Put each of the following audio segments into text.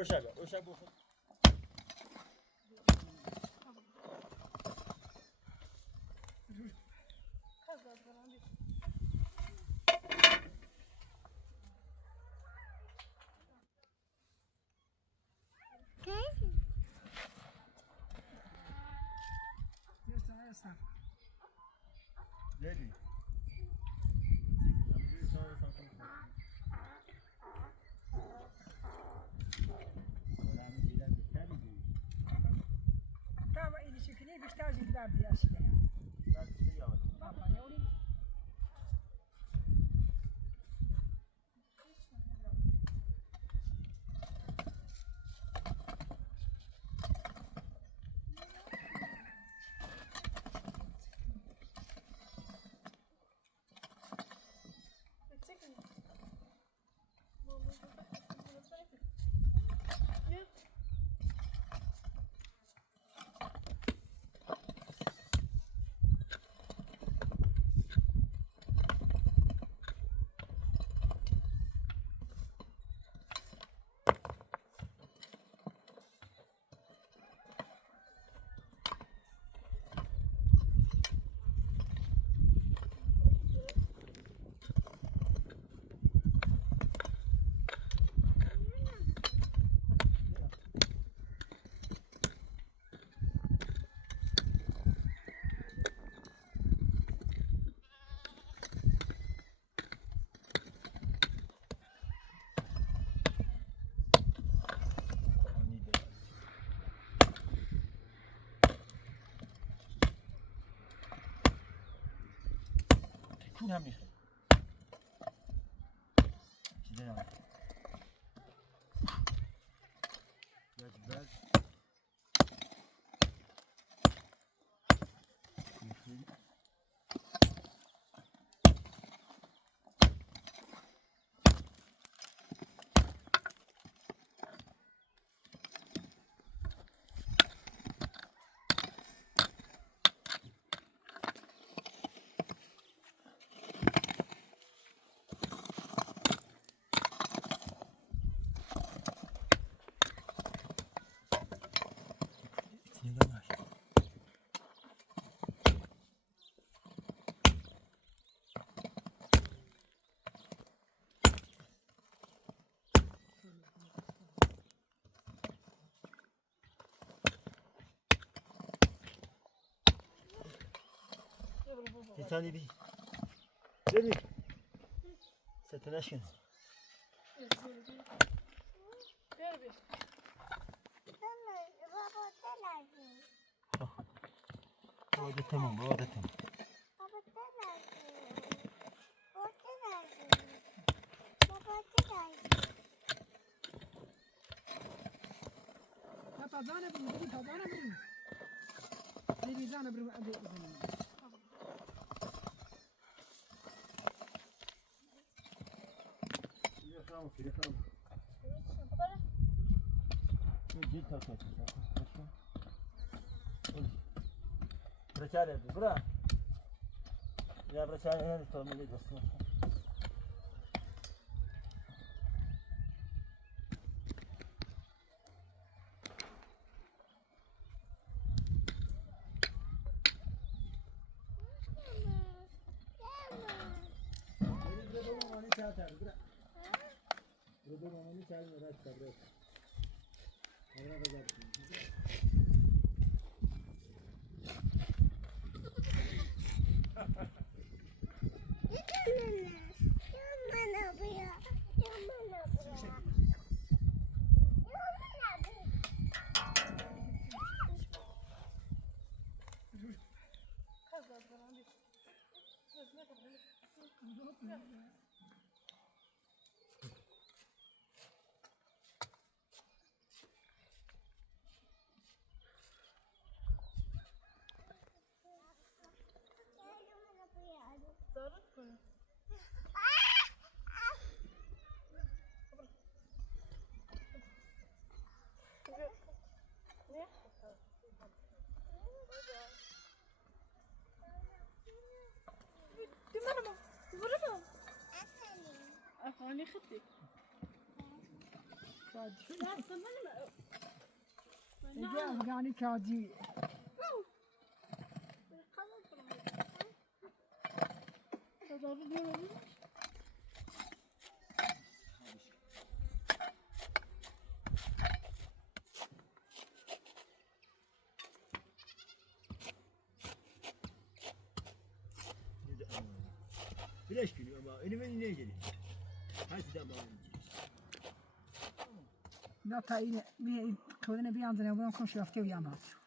روشک بخور. Ready? Tamam, iyi şekilde bir tane gider diye işte. Baba ne oluyor? کون هم میخواد. چیزی نمید. ثاني بي بيبي ستناشن هذا تمام هذا تمام تازانه بریم تازانه بریم دیریزانه بریم Bracciare, bra. Ya bracciare non sto mi vedo sto. أفعلي خدي دیگه افغانی کاجی Güneş gülüyor ama önüme ne geliyor? Hadi de bağlı. نه تا این کودن بیان زنه بودم کنش رفته و یام هست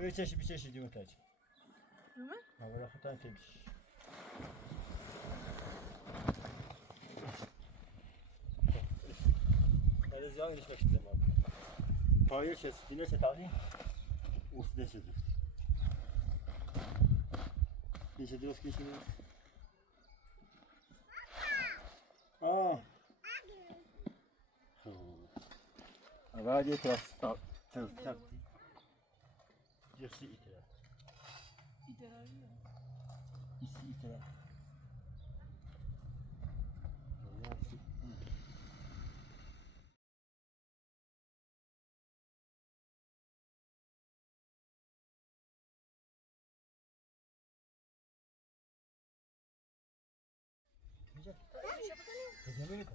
Evet çeşit bir çeşit yumurtacı. Havada kutan temiz. Hadi ziyan geçmek istedim abi. Payı çeşit, dinlerse tabii. Usta deşedir. Deşediyoruz ki şimdi. Aa. Hadi etraf tak. Dirsi itiraf. İsi itiraf. Kazanıyor.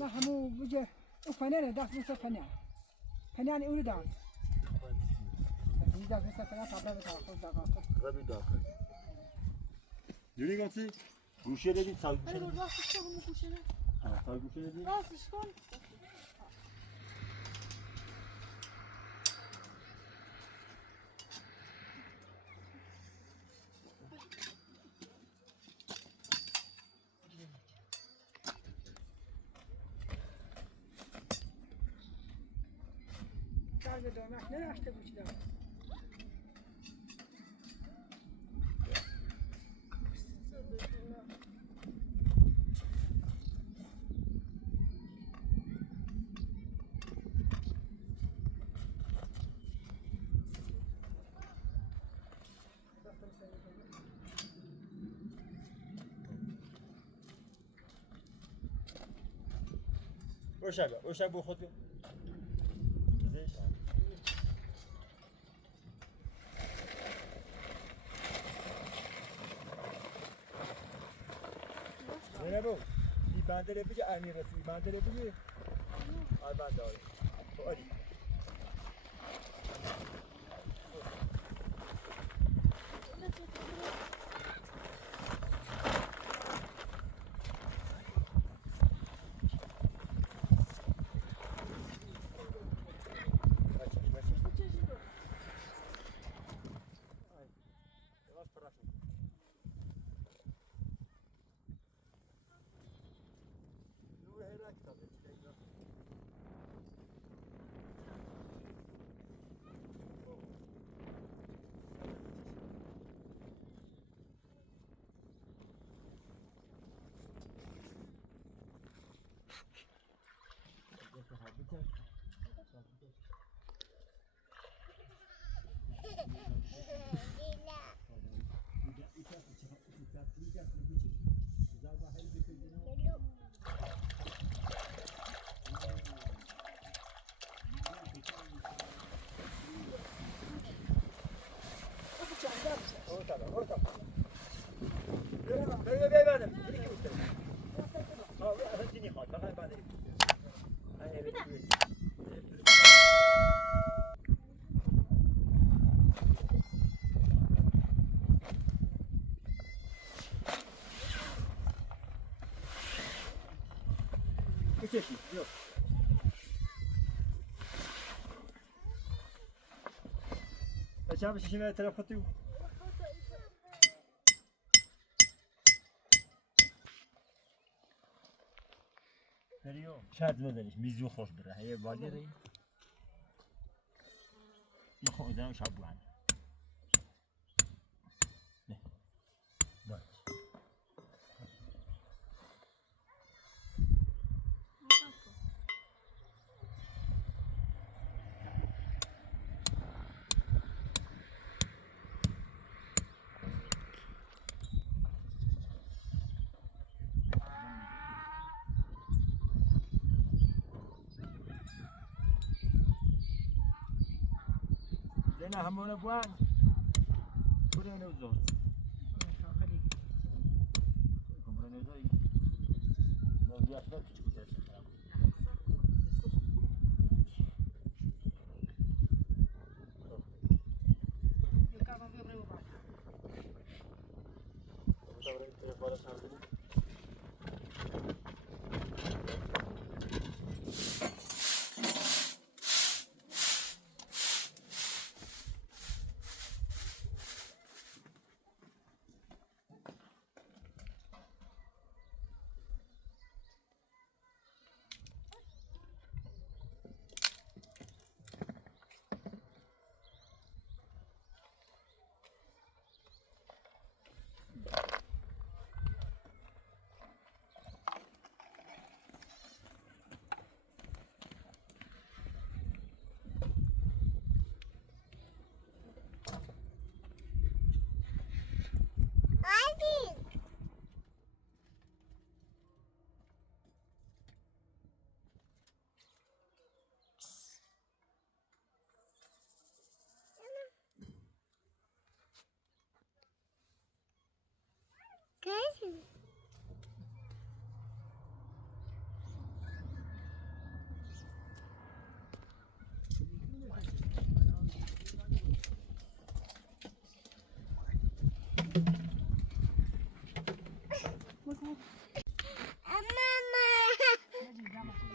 نه همو بجه او فنانه دست مثل فنان اونو دار این دست مثل فنان تابه به طرف خود دقاقه Tabii daha kal. Nereye gelsin? Guşe dedi, sağ guşe dedi. راستش کن گوشه نه Ha, sağ guşe dedi. راستش کن در به دامش نراشته بود دار O şab bu خود. Ne bu? Bir bandere bir amir resi, bandere bir. Ay bandare. Hadi. Yok. Açalım şişime taraf atıyor. Veriyor. Şart بدنش میزو خوش بره. هی والی ری. نخوردم شب بوان. نه. باش. زين همون بوان. برای نوزاد. برای نوزاد. نوزاد شد چی کنه؟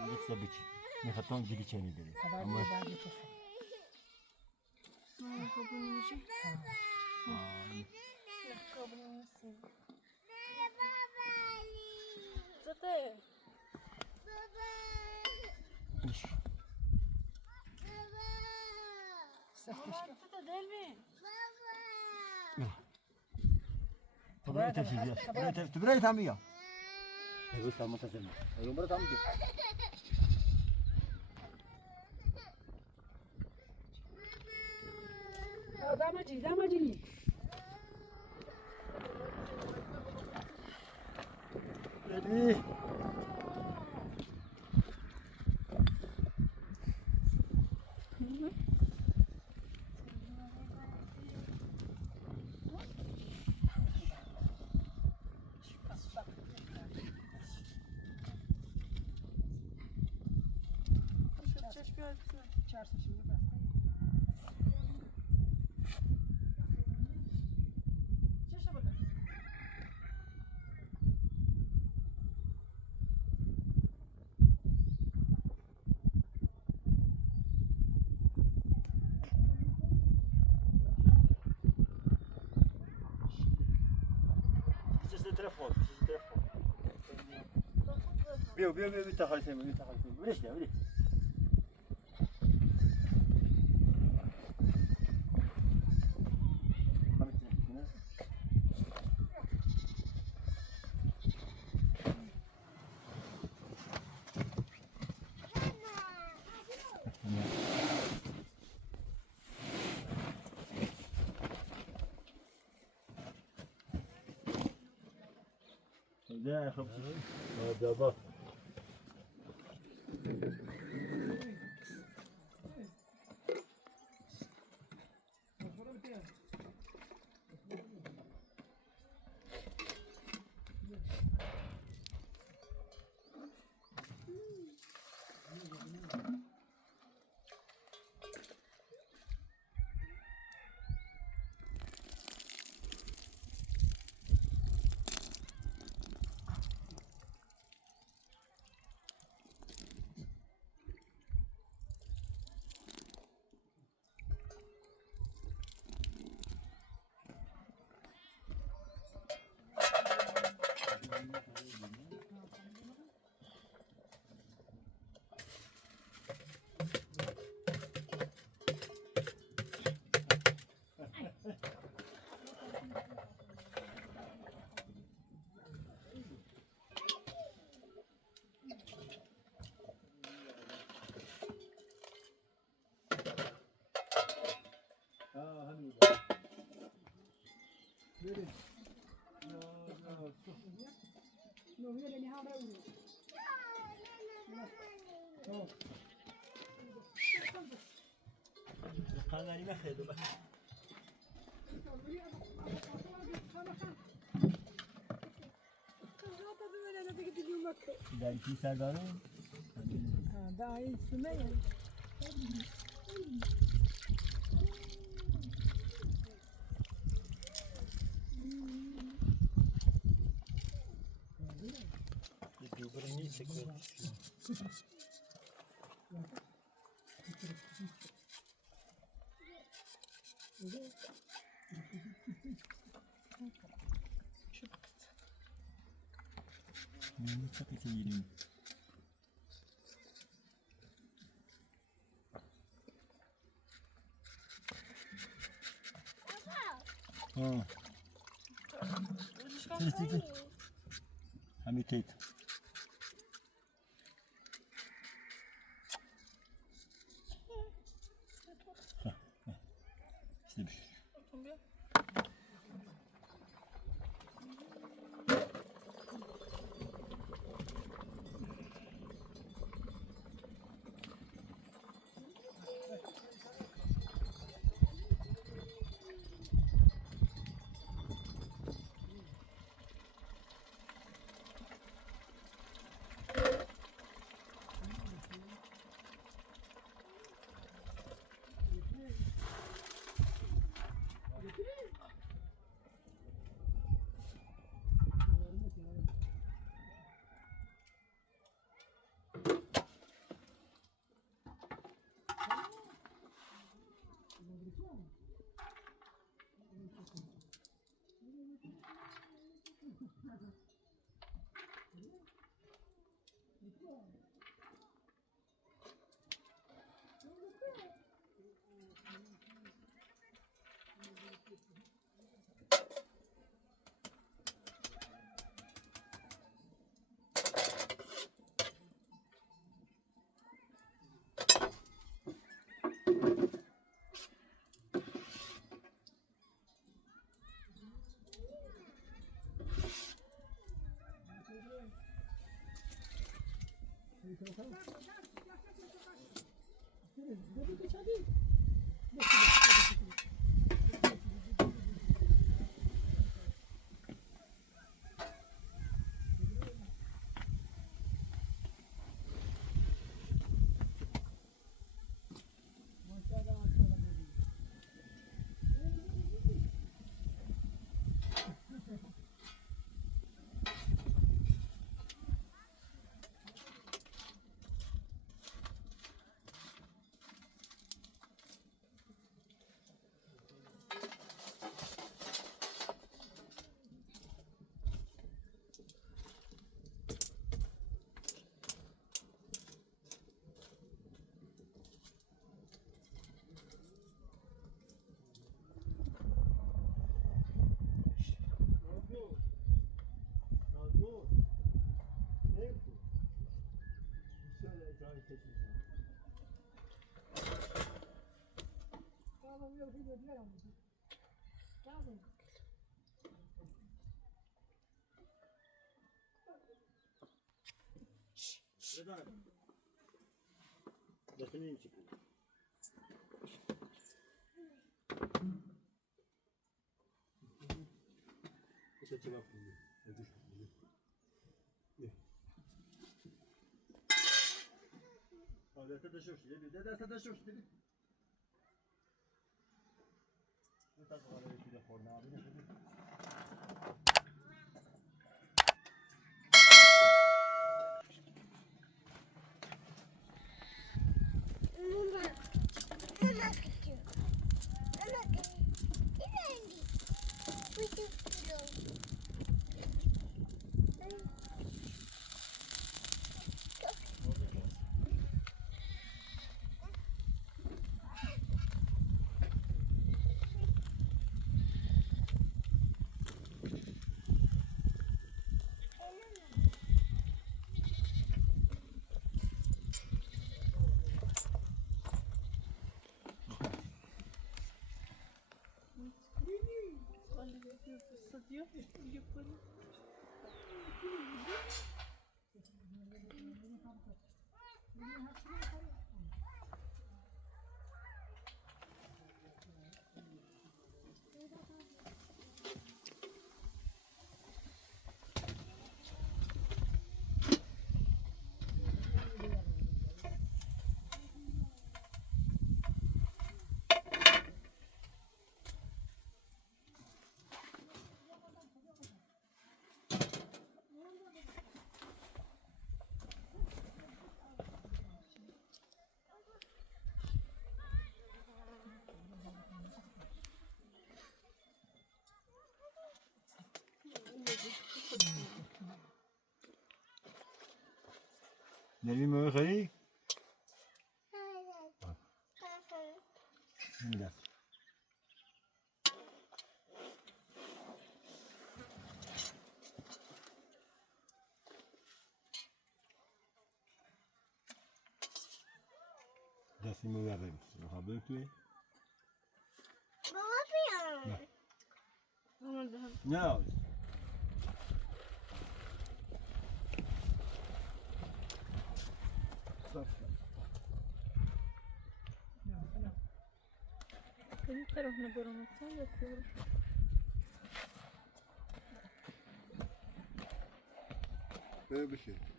Yoksa biç. Ne haton gidi çeni dedi. Ama تبرأي ثامية. يقول ثامة تسمع. يقول برا ثامة. دامجي. Ready. telefon. Bir takalsın, bir takalsın. Böyle işte, böyle. نه خب دابا خانه نخیلی بخیر در کی سردارم؟ ده این سمه دوباره نیست که نیست که میریم همین تیت نه دست نمیشه چه چه وقت میگه دست داشته دست داشته نرویم موی خیلی؟ میدم دستی موی بریم میخواه بریم توی؟ بابا بیام نه این طرف نبرم مثلا دستی بشه